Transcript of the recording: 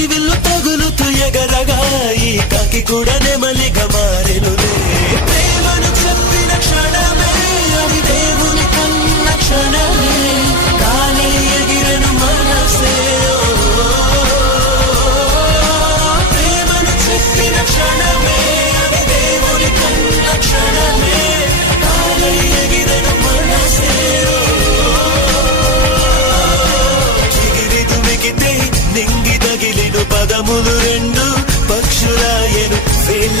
హరివిల్లు తగులుతూ ఎగరగా ఈ కాకి కూడా నెమలిగా మారెనులే. ప్రేమను చెప్పిన క్షణమే అది దేవుని కన్న క్షణమే, కానీ ఎగిరను మనసే. ప్రేమను చెప్పిన క్షణమే అది దేవుని కన్న క్షణమే, కానీ ఎగిరను మనసే. చిగిరి దుమికితే నింగి తగిలిను పదములు రెండు పక్షులాయను వేళ్ళ